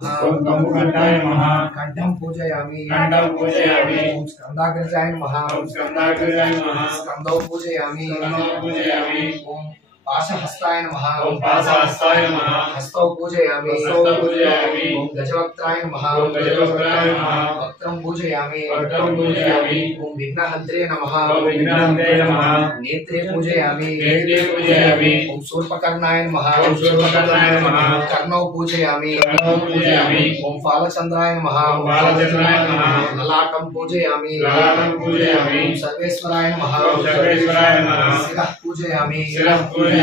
ओम कंबुकंठाय नमः। कंठं पूजयामि। कंठं पूजयामि। ओम स्कंदाग्रजाय नमः। ओम स्कंदाग्रजाय नमः। स्कंदौ पूजयामि। स्कंदं पूजयामि। ओम पाशहस्ताय नमः। ओम पाशहस्ताय नमः। हस्तौ पूजयामि। हस्तौ पूजयामि। ओम गजवक्त्राय नमः। ओम गजवक्त्राय नमः। वक्त्रं पूजयामि। वक्त्रं पूजयामि। ओम विघ्नहन्त्रे नमः। ओम विघ्नहन्त्रे नमः। नेत्रे पूजयामि। नेत्रे पूजयामि। ओम शूर्पकर्णाय नमः। ओम शूर्पकर्णाय नमः। कर्णौ पूजयामि। कर्णं पूजयामि। ओम फालचंद्राय नमः। ओम बालचंद्राय नमः। ललाटं पूजयामि। ललाटं पूजयामि। ओम सर्वेश्वराय नमः। ओम सर्वेश्वराय नमः। शिरः पूजयामि। शिरः पूजयामि। ओम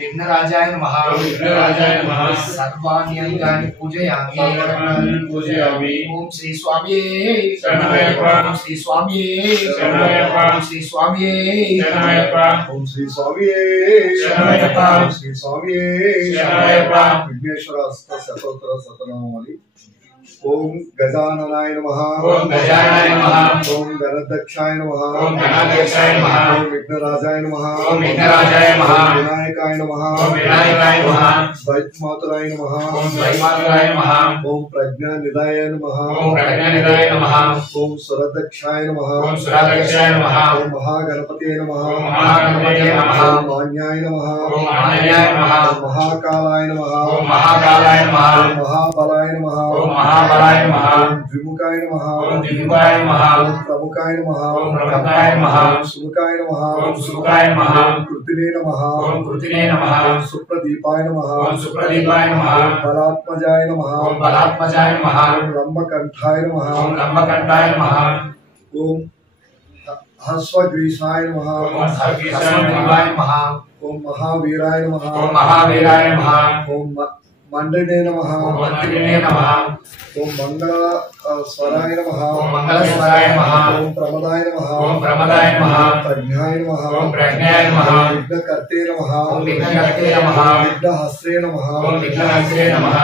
विघ्नराजाय नमः। ओम विघ्नराजाय नमः। सर्वाणि अंगानि पूजयामि। सर्वाणि पूजयामि। ओम श्री स्वामी शरणमయ్యప్ప। ओम श्री स्वामी शरणमయ్యప్ప। ओम श्री स्वामी शरणमయ్యప్ప। ओम श्री स्वामी शरणमయ్యప్ప। ओम श्री स्वामी शरणमయ్యప్ప। विघ्नेश्वर शतोत्तर शतनामावली। ओम गजाननाय नमः। ओम गजाननाय नमः। ओम गणध्यक्षाय नमः। ओम गणाध्यक्षाय नमः। ओम विघ्नराजाय नमः। ओम विघ्नराजाय नमः। ओम विनायकाय नमः। ओम विनायकाय नमः। द्वैतमातराय नमः। ओम द्वैमातराय नमः। ओम प्रज्ञानिधाय नमः। ओम प्रज्ञानिधाय नमः। ओम सुरदक्षाय नमः। ओम सुराध्यक्षाय नमः। ओम महागणपते नमः। ओम महागणपते नमः। ओम मान्याय नमः। ओम मान्याय नमः। ओम महाकालाय नमः। ओम महाकालाय नमः। ओम महाबलाय नमः। ओम महाबलाय नमः। ओम द्विमुखाय नमः। ओम द्विमुखाय नमः। ओम प्रमुखाय नमः। ओम प्रमुखाय नमः। ओम सुमुखाय नमः। ओम सुमुखाय नमः। ओम कृतिने नमः। ओम कृतिने नमः। ओम सुप्रदीपाय नमः। ओम सुप्रदीपाय नमः। ओम बलात्मजाय नमः। ओम बलात्मजाय नमः। ओम लंबकंठाय नमः। ओम लंबकंठाय नमः। ओम हस्वग्रीसाय नमः। ओम सर्वेश्वराय नमः। ओम महावीराय नमः। ओम महावीराय नमः। ओम मंडने नमः। ओम मंत्रिणे नमः। ओम मंगल स्वराय नमः। ओम मंगलस्वराय नमः। ओम प्रमदाय नमः। ओम प्रमदाय नमः। प्रज्ञाय नमः। ओम प्रज्ञाय नमः। विघ्नकर्ते नमः। ओम विघ्नकर्ते नमः। विघ्नहस्ते नमः। ओम विघ्नहस्ते नमः।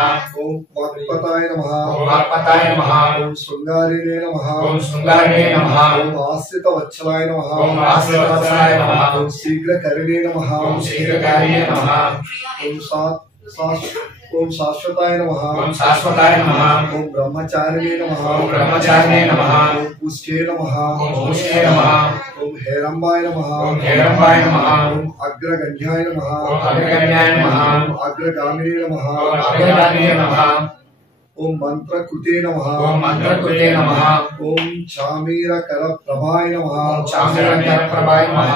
ओम वाक्पताय नमः। ओम वाक्पताय नमः। ओम शृंगारिणे नमः। ओम शृंगारिणे नमः। ओम आश्रितवत्सलाय नमः। ओम आश्रितवत्सलाय नमः। ओम शीघ्रकरिणे नमः। ओम शीघ्रकारिणे नमः। ओम शाश्वताय नमः। ओम शाश्वताय नमः। ओम ब्रह्मचारिणे नमः। ओम ब्रह्मचारिणे नमः। ओम पुष्टे नमः। ओम पुष्टे नमः। ओम हेरंबाय नमः। ओम हेरंबाय नमः। ओम अग्रगण्याय नमः। ओम अग्रगण्याय नमः। ओम अग्रगामिने नमः। ओम अग्रगामिने नमः। ओम मंत्रकृते नमः। ओम मंत्रकृते नमः। ओम चामीरकर प्रभाय नमः। ओम चामीरकरप्रभाय नमः।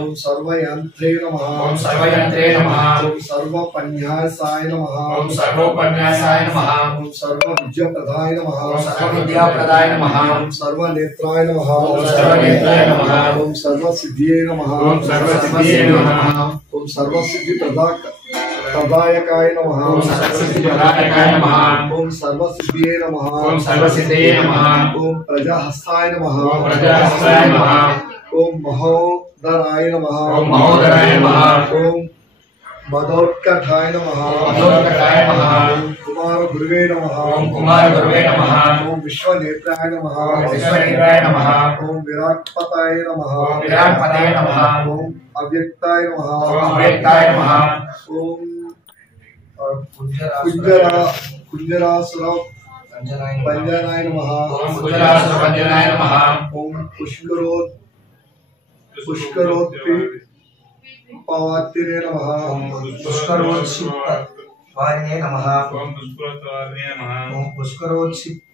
ओम सर्वयंत्रे नमः। ओम सर्वयंत्रे नमः। ओम सर्वपन्यासाय नमः। ओम सर्वोपन्यासाय नमः। ओम सर्वविद्याप्रदाय नमः। ओम सर्वविद्याप्रदाय नमः। ओम सर्वनेत्राय नमः। ओम सर्वनेत्राय नमः। ओम सर्वसिद्धिये नमः। ओम सर्वसिद्धिये नमः। ओम सर्वसिद्धिप्रदायकाय नमः। ओम सर्वसिद्धिप्रदायकाय नमः। ओम सर्वसिद्धिये नमः। ओम सर्वसिद्धये नमः। ओम प्रजाहस्ताय नमः। ओम प्रजाहस्ताय नमः। ओम महोदराय नमः। ओम महोदराय नमः। ओम मदोत्कटाय नमः। मदोत्कटाय नमः। ओम कुमार गुरुवे नमः। ओम कुमार गुरुवे नमः। ओम विश्वनेत्राय नमः। ओम विश्वनेत्राय नमः। ओम विराटपताय नमः। ओम विराटपताय नमः। ओम अव्यक्ताय नमः। ओम अव्यक्ताय नमः। ओम कुंजरासुर अंजनाय पंजनाय नमः। ओम कुंजरासुरभंजनाय नमः। ओम पुष्करोत्पीपावातिरे नमः। ओम पुष्करोत्क्षिप्त वारिणे नमः। ओम पुष्करोत्वारिणे नमः। ओम पुष्करोत्क्षिप्त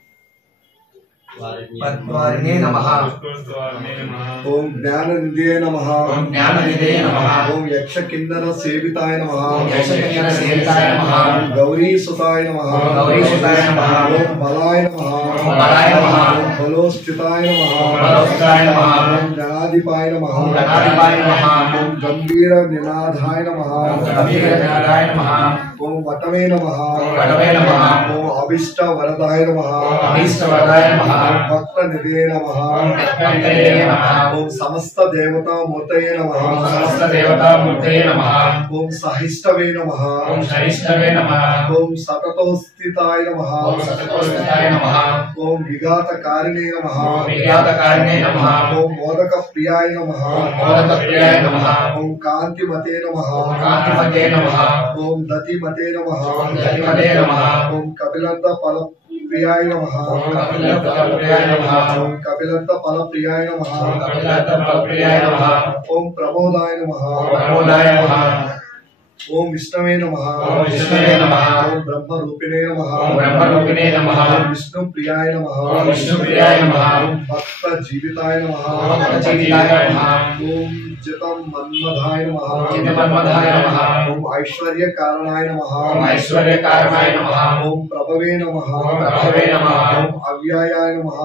वारिणे नमः। पुष्करोत्वारिणे नमः। ओम ज्ञाननिधये नमः। ओम ज्ञाननिधये नमः। ओम यक्षकिन्नर सेविताय नमः। ओम यक्षकिन्नर सेविताय नमः। ओम गौरीसुताय नमः। ओम गौरीसुताय नमः। ओम बलाय नमः। ओम बलाय नमः। ओम बलोस्थिताय नमः। ओम बलोस्थिताय नमः। ओम गणाधिपाय नमः। ओम गणाधिपाय नमः। ओम गंभीर निनादाय नमः। ओम गंभीरनिनादाय नमः। ओम वटवे नमः। ओम वटवे नमः। ओम अभिष्ट वरदाय नमः। ओम अभीष्टवरदाय नमः। ओम भक्तनिधये नमः। ओम भक्तनिधये नमः। ओम समस्त देवता मूर्तये नमः। ओम समस्त देवता मूर्तये नमः। ओम सहिष्टवे नमः। ओम शरिष्ठवे नमः। ओम सततोस्थिताय नमः। ओम सततोस्थिताय नमः। ओम विघातकारिणे नमः। ओम विज्ञातकारिणे नमः। ओम मोदकप्रियाय नमः। ओम मोदकप्रियाय नमः। ओम कांतिमते नमः। ओम कांतिमते नमः। ओम दतिमते नमः। ओम दधिमते नमः। ओम कपिल कपिलंत फल प्रियाय नमः ओम कपिलंत फल प्रियाय नमः ओम प्रमोदाय नमः ओम विष्णवे नमः ओम ब्रह्म रूपिणे नमः ओम विष्णु प्रियाय नमः भक्त जीविताय नमः ओम जितम मन्मधाय नमः ओम ऐश्वर्य कारणाय नमः ओम प्रभवे नमः ओम अव्ययाय नमः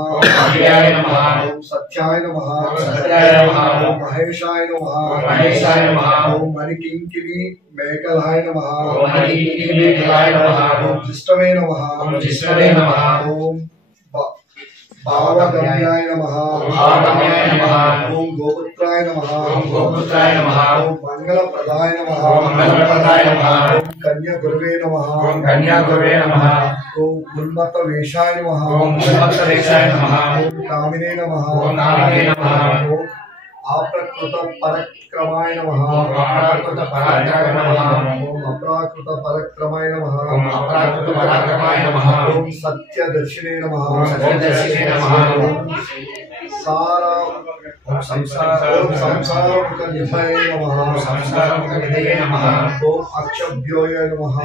ओम सत्याय नमः ओम महेशाय नमः ओम मणिकिंकिनी मेघलाय नमः ओम जिष्टवे नमः ओम भावगम्याय नमः ओम गोपुत्राय नमः ओम मंगलप्रदाय नमः ओम कन्या गुरुवे नमः ओम उन्मत्त वेशाय नमः ओम कामिने नमः ओम अप्रकृत परक्रमाय नमः ओम अप्राकृत परक्रमाय नमः ओम सत्यदर्शिने नमः ओम संसार निधये नमः ओम अक्षभ्योय नमः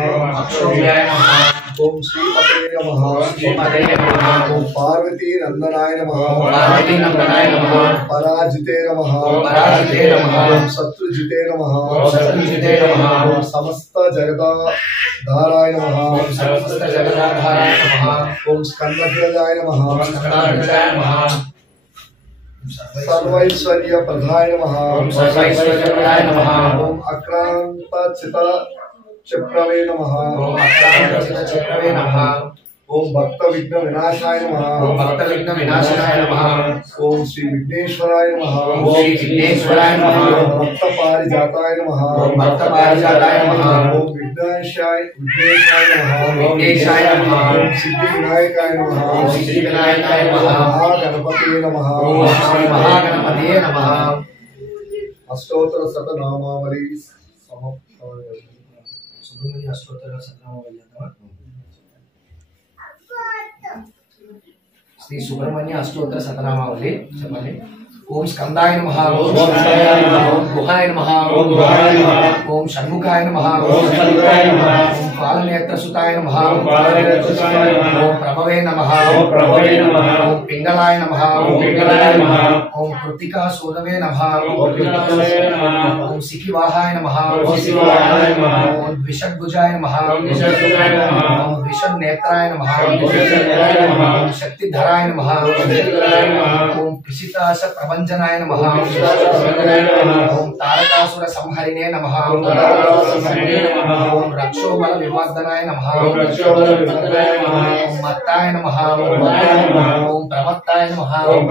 ओम श्रीपते नमः ओम पार्वती नंदनाय नमः पराजिते नमः ओम शत्रुजिते नमः ओम समस्त जगदाधाराय नमः ओम स्कंदध्वजाय नमः सर्वैश्वर्य प्रदाय नमः ओम अक्रांत चित चक्रवे नमः ओम भक्त विघ्न विनाशाय नमः ओम श्री विघ्नेश्वराय नमः भक्त पारिजाताय नमः ओम विघ्नेशाय नमः ओम सिद्धि विनायकाय नमः महागणपतिये नमः अष्टोत्तर शतनामावली सुब्रह्मण्य अष्टोत्तर शतनामावली श्री सुब्रह्मण्य अष्टोत्तर शतनामावली చెప్పండి ओम स्कंदाय नमः ओम गुहाय नमः ओम षण्मुखाय नमः ओम कालनेत्रसुताय नमः ओम प्रभवे नमः ओम पिंगलाय नमः ओम कृतिका सोदवे नमः ओम सिकिवाहाय नमः ओम द्विषद्भुजाय नमः ओम द्विषद्नेत्राय नमः ओम शक्तिधराय नमः ओम पिशिताश प्रभंजनाय नमः ओम तारकासुर संहरिणे नमः ओम रक्षोबल विवर्धनाय नमः ओम मत्ताय नमः ओम प्रमत्ताय नमः ओम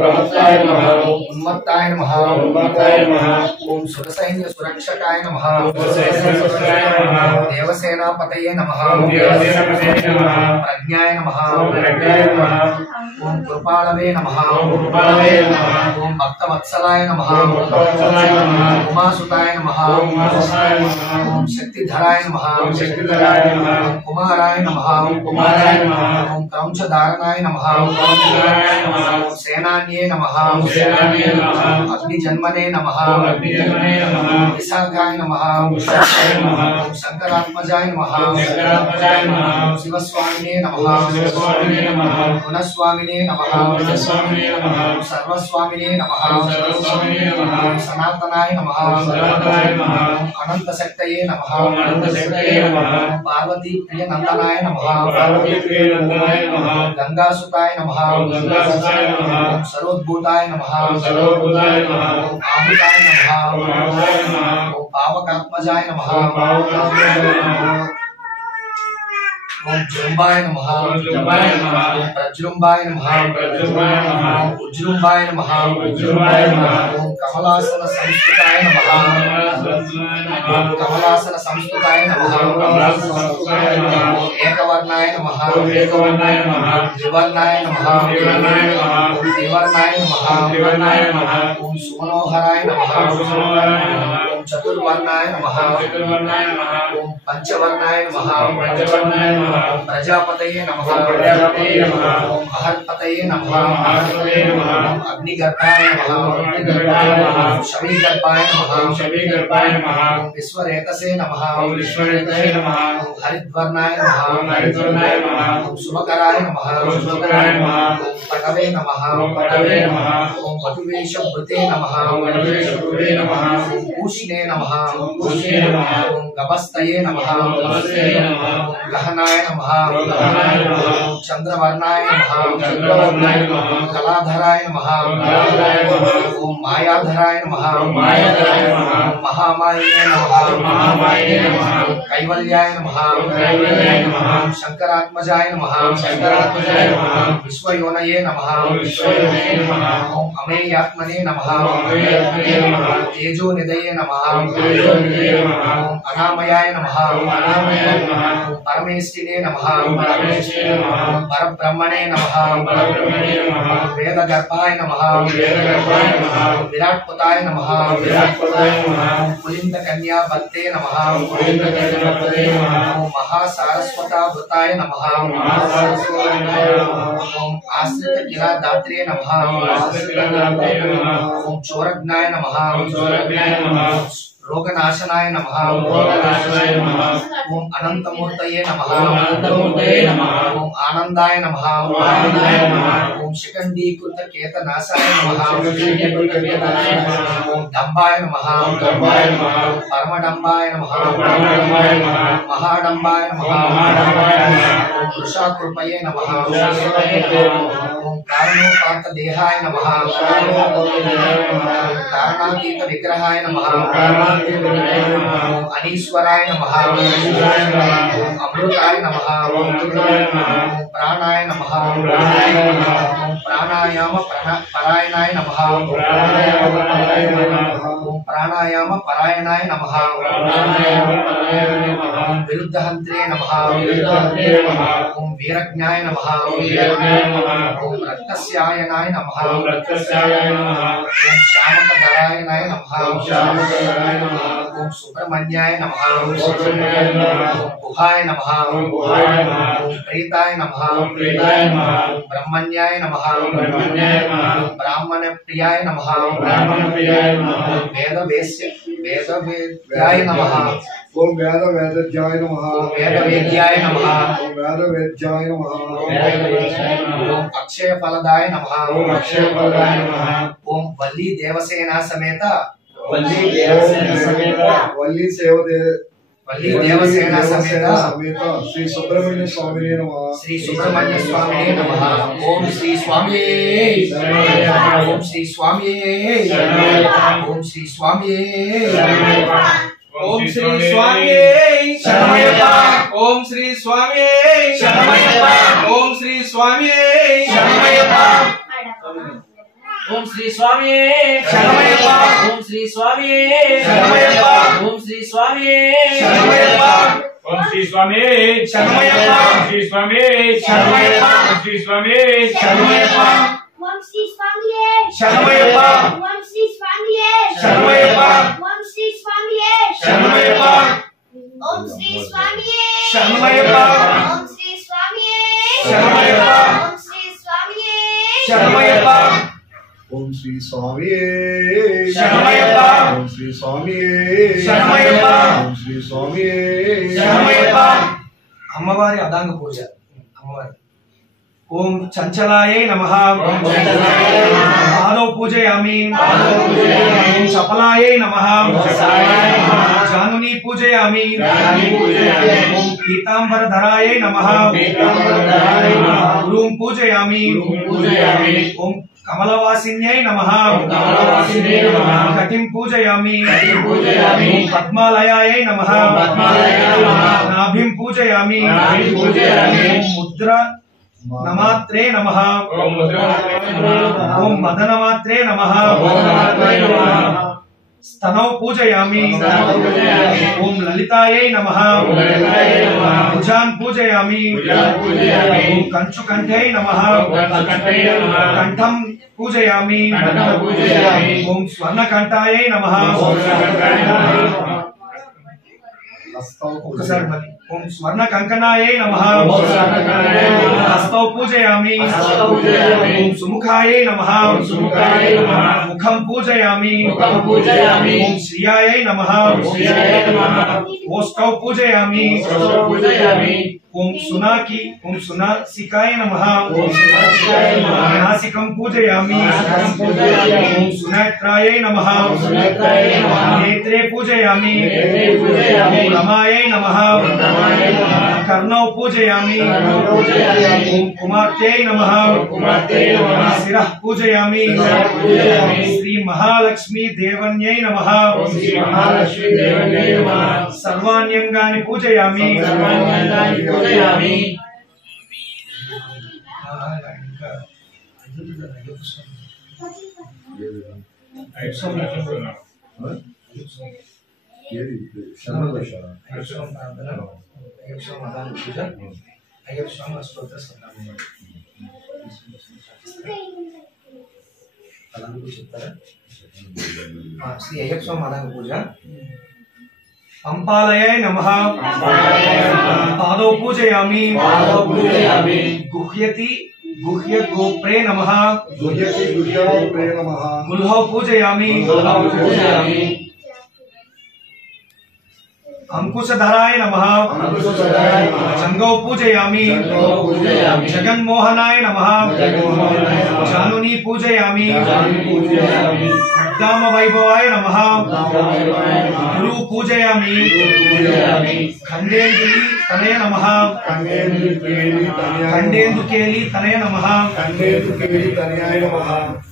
उन्मत्ताय नमः ओम सुरसैन्य सुरक्षकाय नमः देवसेनापतये नमः प्रज्ञाय नमः ओम कृपालवे नमः ओम भक्तवत्सलाय नमः उमासुताय नमः ओम शक्तिधराय नमः ओम कुमाराय नमः ओम क्रौंचधारणाय नमः ओम सेनान्ये नमः अग्निजन्मने नमः विशाखाय नमः ओम शंकरात्मजाय नमः शिवस्वामिने नमः गुणस्वामिने नमः सर्वस्वामिने नमः सनातनाय नमः अनंत शक्तये नमः पार्वती प्रिय नंदनाय नमः गंगासुताय नमः सरोद्भूताय नमः आहुताय नमः पावकात्मजाय नमः ओम जृंबाय नमः प्रजृंबाय नमः उज्जृंबाय नमः ओम कमलासन संस्कृताय नमः कमलासन संस्कृताय नमः एकवर्णाय नमः द्विवर्णाय नमः द्विवर्णाय नमः ओम सुमनोहराय नमः ओम चतुर्वर्णाय नमः चतुर्वर्णाय नमः ओम पंचवर्णाय नमः पंचवर्णाय नमः ओम प्रजापतये नमः प्रजापतये नमः ओम अहर्पतये नमः अहर्पतये नमः ओम अग्निगर्भाय नमः अग्निगर्भाय नमः ओम शमीगर्भाय नमः शमीगर्भाय नमः ओम विश्वरेतसे नमः ओम विश्वरेतसे नमः ओम हरिद्वर्णाय नमः ओम हरिद्वर्णाय नमः ओम शुभकराय नमः ओम शुभकराय नमः ओम पटवे नमः ओम पटवे नमः ओम वटुवेशभृते नमः ओम वटुवेशभृते नमः ओम पूष्णे नमः ओम पूष्णे नमः ओम गभस्तये नमः ओम गभस्तये नमः ओम गहनाय नमः ओम गहनाय नमः ओम चंद्रवर्णाय नमः ओम चंद्रवर्णाय नमः ओम कलाधराय नमः ओम कलाधराय नमः ओम मायाधराय नमः ओम मायाधराय नमः ओम महामाये नमः ओम महामाये नमः ओम कैवल्याय नमः ओम कैवल्याय नमः ओम शंकरात्मजाय नमः ओम शंकरात्मजाय नमः ओम विश्वयोनये नमः ओम विश्वयोनये नमः ओम अमेयात्मने नमः ओम अमेयात्मने नमः तेजोनिधये नमः ओम तेजोनिधये नमः ओम अनामयाय नमः ओम अनामयाय नमः ओम परमेष्ठिने नमः ओम परमेष्ठिने नमः ओम परब्रह्मणे नमः ओम परब्रह्मणे नमः ओम वेदगर्भाय नमः ओम वेदगर्भाय नमः ओम विराट्पताय नमः ओम विराट्पताय नमः ओम पुलिन्दकन्या भक्ते नमः ओम पुलिन्दकन्यापते नमः ओम महासारस्वतावृताय नमः ओम महासारस्वताय नमः ओम आश्रितकिलादात्रे नमः ओम आश्रितकिलादात्रे नमः ओम चोरज्ञाय नमः ओम चोरज्ञाय नमः रोगनाशनाय नमः ओम रोगनाशनाय नमः ओम अनंतमूर्तये नमः ओम अनंतमूर्तये नमः ओम आनंदाय नमः ओम आनंदाय नमः ओम शिखंडीकृत केतनाशाय नमः शिखंडीकृतकेतनाशाय नमः ओम दंभाय नमः ओम दंभाय नमः ओम परमडंभाय नमः ओम परमडंभाय नमः महाडंभाय नमः ओम महाडंभाय नमः ओम वृषाकृपये नमः ओम वृषाकृपये नमः ओम कारणोपात देहाय नमः ओम कारणातीत विग्रहाय नमः ओम अनीश्वराय नमः ओम अमृताय नमः ओम प्राणाय नमः ओम प्राणायाम परायणाय नमः ओम प्राणायाम परायणाय नमः ओम विरुद्धहन्त्रे नमः ओम वीरज्ञाय नमः ओम रक्तस्यायनाय नमः ओम श्यामकधरायणाय नमः ओम सुब्रह्मण्याय नमः ओम गुहाय नमः ओम प्रीताय नमः ओम ब्रह्मण्याय नमः ओम ब्राह्मण प्रियाय नमः ओम वेदवेद्याय नमः ओम वेदवेद्याय नमः ओम वेदवेद्याय नमः ओम वेदवेद्याय नमः ओम अक्षय फलदाय नमः ओम अक्षय फलदाय नमः ओम वल्ली देवसेना समेत वल्ली देवसेना समेत वल्ली सेवदे वल्ली देवसेना समेत श्री सुब्रह्मण्य स्वामिने नमः श्री सुब्रह्मण्य स्वामिने नमः ओम श्री स्वामी ओम श्री स्वामी ओम श्री स्वामी ओम श्री स्वामी शरणमय्यप्पा ओम श्री स्वामी शरणमय्यप्पा ओम श्री स्वामी शरणमय्यप्पा ओम श्री स्वामी शरणमय्यप्पा ओम श्री स्वामी शरणमय्यप्पा ओम श्री स्वामी शरणमय्यप्पा ओम श्री स्वामी शरणमय्यप्पा श्री स्वामी शरणमय्यप्पा श्री स्वामी शरणमय्यप्पा ओम श्री स्वामी शरणमय्यप्पा ओम श्री स्वामी शरणमय्यप्पा ओम श्री स्वामी शरणमय्यप्पा ओम श्री स्वामी शरणमय्यप्पा ओम श्री स्वामी शरणमय्यप्पा ओम श्री स्वामी शरणमय्यप्पा ओम श्री स्वामी शरणमय्यप्पा ओम श्री स्वामी शरणमय्यप्पा ओम श्री स्वामी शरणमय्यप्पा అమ్మవారి అదాంగ పూజ అమ్మవారి ओम चंचलायै नमः ओम चंचलायै नमः पादौ पूजयामि पादौ पूजयामि ओम चपलायै नमः चपलायै नमः जानुनी पूजयामि जानुनी पूजयामि ओम पीतांबरधरायै नमः पीतांबरधरायै नमः गुरुं पूजयामि गुरुं पूजयामि ओम कमलवासिन्यै नमः ओम कमलवासिन्यै नमः कटिं पूजयामि कटिं पूजयामि ओम पद्मालयायै नमः ओम पद्मालयायै नमः नाभिं पूजयामि नाभिं पूजयामि ओम मुद्रा नमात्रे नमः ओम मुद्रामात्रे नमः ओम मदनमात्रे नमः ओम मदनमात्रे नमः स्तनौ पूजयामि स्तनौ पूजयामि ओम ललितायै नमः ओम ललितायै नमः भुजान् पूजयामि भुजान् पूजयामि ओम कंचुकण्ठै नमः ओम कंचुकण्ठै नमः कंठं पूजयामि कंठं पूजयामि ओम स्वर्णकण्ठायै नमः ओम स्वर्णकण्ठायै नमः ఒక్కసారి మరి ఓం స్వర్ణ కంకణాయై నమః ఓం స్వర్ణకంకణాయై నమః హస్తౌ పూజయామి హస్తౌ పూజయామి ఓం సుముఖాయై నమః ఓం సుముఖాయై నమః ముఖం పూజయామి ముఖం పూజయామి ఓం శ్రియాయై నమః ఓం శ్రియాయై నమః ఓష్టౌ పూజయామి ఓష్టౌ పూజయామి ఓం సునాసికాయ నమః ఓం సునాసికాయ నమః నాసికం పూజయామి నాసికం పూజయామి ఓం సునేత్రాయై నమః ఓం సునేత్రాయై నమః నేత్రే పూజయామి నేత్రే పూజయామి ఓం రమాయై నమః ఓం రమాయై నమః కర్ణౌ పూజయామి కర్ణౌ పూజయామి ఓం కుమార్తెై నమః ఓం కుమార్తెై నమః శిరః పూజయామి శిరః పూజయామి శ్రీ మహాలక్ష్మీ దేవన్యై నమః ఓం శ్రీ మహాలక్ష్మీ దేవన్యై నమః సర్వాణ్యంగాని పూజయామి సర్వాణ్యంగాని పూజయామి శ్రీ అయ్యప్ప స్వామి మాదాంగ పూజ పంపాలయై నమః పాదౌ పూజయామి గుహ్య గోప్రే నమః గుల్హౌ పూజయామి అంకుశధరాయ నమః జంగౌ పూజయామి జగన్మోహనాయ నమః జానుని పూజయామి ఉద్దామ వైభవాయ నమః గురు పూజయామి ఖండేంద్రి తనయ నమః ఖండేందుకేలి తనయ నమః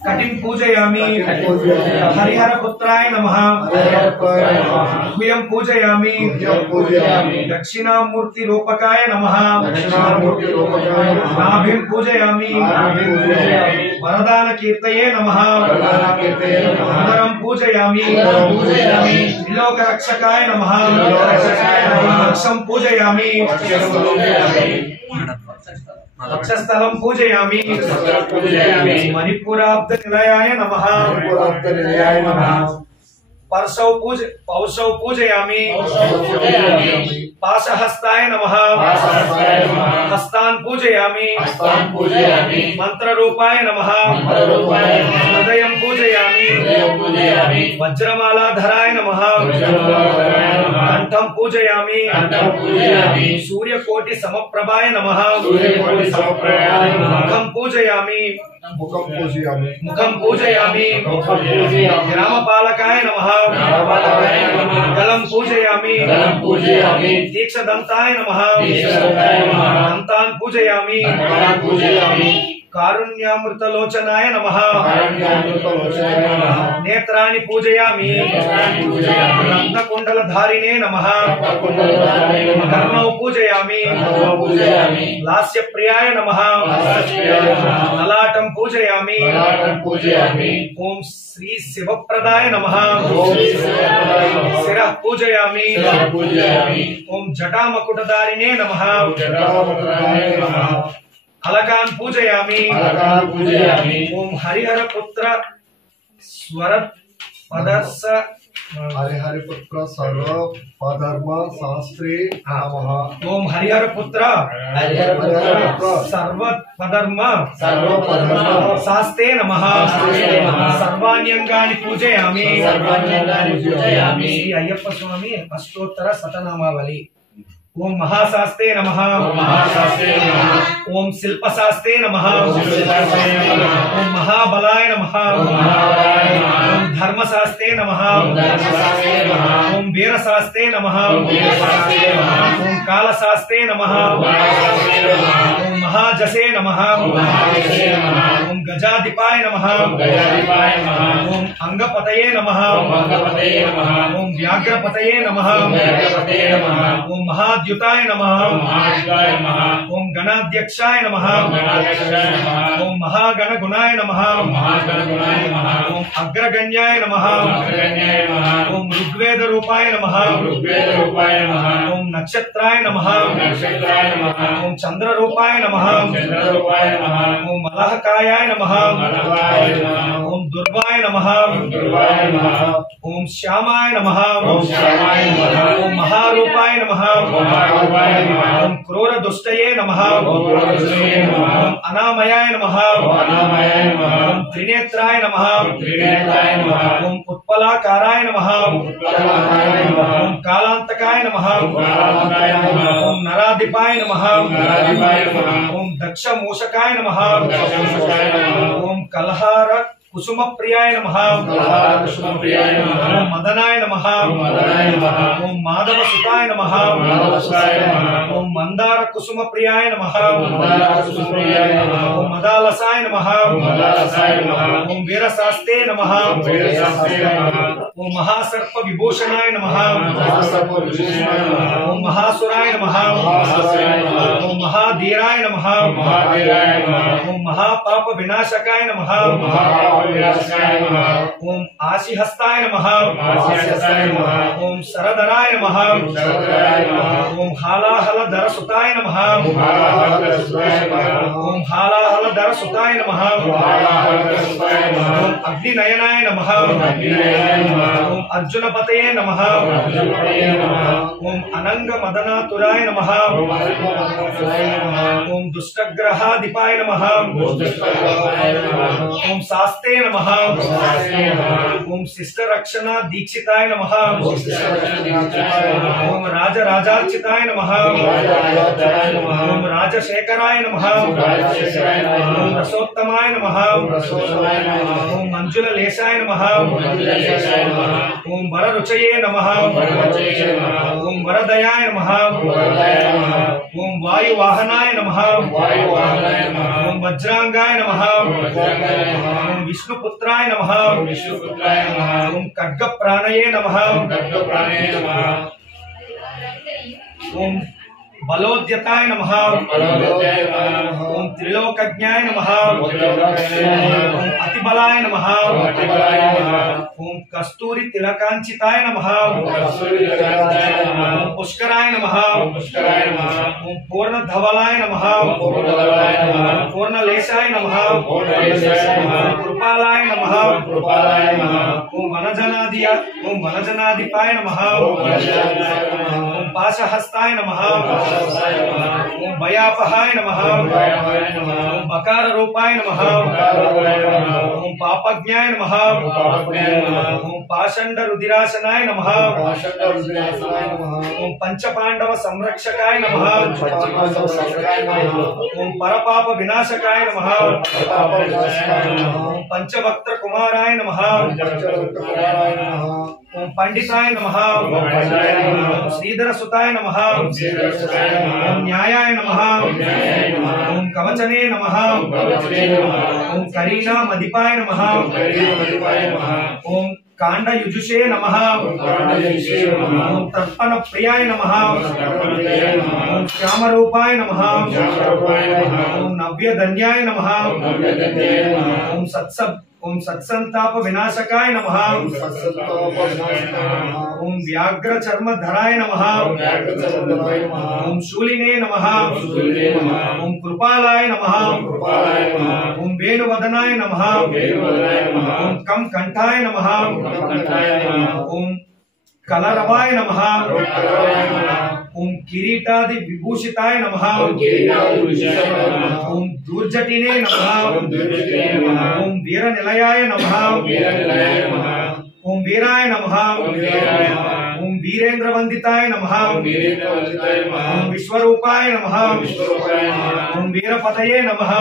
కటిం పూజయామి హరిహర పుత్రాయ నమః గుహ్యం పూజయామి దక్షిణామూర్తి రూపకాయ నమః నాభిం పూజయామి వరదాన కీర్తయే నమః ఉదరం పూజయామి త్రిలోక రక్షకాయ నమః వక్షం పూజయామి వక్షస్థలం పూజయామి మణిపురాబ్ద నిలయాయ నమః పౌషౌ పూజయామి పాశహస్తాయ నమః హస్తాన్ పూజయామి మంత్రరూపాయ నమః హృదయం పూజయామి వజ్రమాలాధరాయ నమః కంఠం పూజయామి సూర్యకోటి సమప్రభాయ నమః ముఖం పూజయామి ముఖం పూజయామి గ్రామపాలకాయ నమః గలం పూజయామి దీక్షదంతాయ నమః దంతాన్ పూజయామి కారుణ్యామృతలోచనాయ నమః నేత్రాణి పూజయామి రత్నకుండలధారిణే నమః కర్ణౌ పూజయామి లాస్యప్రియాయ నమః లలాటం పూజయామి ఓం శ్రీ శివప్రదాయ నమః శిరః పూజయామి ఓం జటామకుటధారిణే నమః अलकान् पूजयामि ओम हरिहर पुत्र स्वरत पदर्श हरिहर पुत्र सर्व पधर्म शास्त्रे नमः ओम हरिहर पुत्र सर्व पधर्म शास्त्रे नमः सर्वाण्यंगानि पूजयामि श्री अय्यप्प स्वामी अष्टोत्तर शतनामावली ओम महाशास्त्रे नमः ओम शिल्पशास्त्रे नमः ओम महाबलाय नमः ओम धर्मशास्त्रे नमः ओम वीरशास्त्रे नमः ओम कालशास्त्रे नमः ओम महाजसे नमः महाजसे नमः ओम गजाधिपाय नमः गजाधिपाय नमः ओम अंगपतये नमः अंगपतये नमः ओम व्याघ्रपतये नमः व्याघ्रपतये नमः ओम महाद्युताय नमः महाद्युताय नमः ओम गणाध्यक्षाय नमः गणाध्यक्षाय नमः ओम महागणगुणाय नमः महागणगुणाय नमः ओम अग्रगण्याय नमः अग्रगण्याय नमः ओम ऋग्वेद रूपाय नमः ऋग्वेद रूपाय नमः ओम नक्षत्राय नमः नक्षत्राय नमः ओम चंद्र रूपाय नमः चंद्र रूपाय नमः ओम मलहकायाय नमः मलकाय नमः ओम दुर्वाय नमः दुर्वाय नमः ओम श्यामाय नमः ओम श्यामाय नमः ओम महारूपाय नमः महारूपाय नमः ओम क्रूरदुष्टये नमः ओम क्रूरदुष्टये नमः ओम अनामयाय नमः ओम अनामयाय नमः ओम त्रिनेत्राय नमः त्रिनेत्राय नमः ओम उत्पलाकाराय नमः उत्पलाकाराय नमः ओम कालांतकाय नमः कालांतकाय नमः ओम नराधिपाय नमः नराधिपाय नमः ओम दक्षमूषकाय नमः दक्षमूषकाय नमः ओम कलहार कुसुम प्रियाय नमः कलहारकुसुमप्रियाय नमः ओम मदनाय नमः मदनाय नमः ओम माधवसुताय नमः माधवसुताय नमः ओम मंदार कुसुम प्रियाय नमः मन्दारकुसुमप्रियाय नमः ओम मदालसाय नमः मदालसाय नमः ओम वीरशास्ते नमः वेदशास्त्रे नमः ओम महासर्प विभूषणाय नमः महासर्पविभूषणाय नमः ओम महासुराय नमः महासुराय नमः ओम महाधीराय नमः महावीराय नमः ओम महापाप विनाशकाय नमः महापापविनाशकाय नमः ओम आशिहस्ताय नमः आशिहस्ताय नमः ओम शरधराय नमः शरधराय नमः ओम हालाहलधर सुताय नमः महाभारतसुताय नमः ओम हालाहलधर सुताय नमः महाभारतसुताय नमः ओम अग्निनयनाय नमः अग्निनयनाय नमः ओम अर्जुनपतये नमः अर्जुनपतये नमः ओम अनंग मदनातुराय नमः ओम दुष्टग्रहाधिपाय नमः ओम शास्ते नमः ओम शिष्टरक्षणा दीक्षिताय नमः ओम राजराजार्चिताय नमः ओम राजशेखराय नमः ओम रसोत्तमाय नमः ओम मंजुललेशाय नमः ओम वररुचये नमः ओम वरदयाय नमः ओम वायुवाहनाय नमः ओम वज्रांगाय नमः ओम विष्णुपुत्राय नमः ओम खड्गप्राणये नमः ओम बलोद्यताय नमः ओम त्रिलोकज्ञाय नमः ओम अतिबलाय नमः ओम कस्तूरी तिलकांचिताय नमः ओम पुष्कराय नमः ओम पूर्णधवलाय नमः ओम पूर्णलेशाय नमः ओम कृपालाय नमः ओम वनजनादिपाय नमः ओम पाशहस्ताय नमः ओम भयापहाय नमः ओम बकार रूपाय नमः ओम पापज्ञाय नमः ओम पाषंड रुधिरासनाय नमः ओम पंचपांडव संरक्षकाय नमः ओम परपाप विनाशकाय नमः ओम पंचवक्त्र कुमाराय नमः ओम पंडिताय नमः ओम श्रीधर सुताय नमः ओम न्यायाय नमः ओम कवचने नमः ओम करीना मदिपाय नमः ओम कांड युजुषे नमः ओम तर्पण प्रियाय नमः ओम श्यामरूपाय नमः ओम नव्यधन्याय नमः ओम सत्संताप विनाशकाय नमः ओम व्याघ्र चर्मधराय नमः ओम शूलिने नमः ओम कृपालाय नमः ओम वेणुवदनाय नमः ओम कम कंठाय नमः ओम कलरवाय नमः ओम किरीटादि विभूषिताय नमः ओम दूर्जटिने नमः ओम वीरनिलयाय नमः ओम वीराय नमः ओम वीरेंद्र वंदिताय नमः ओम विश्वरूपाय नमः ओम वीरपतये नमः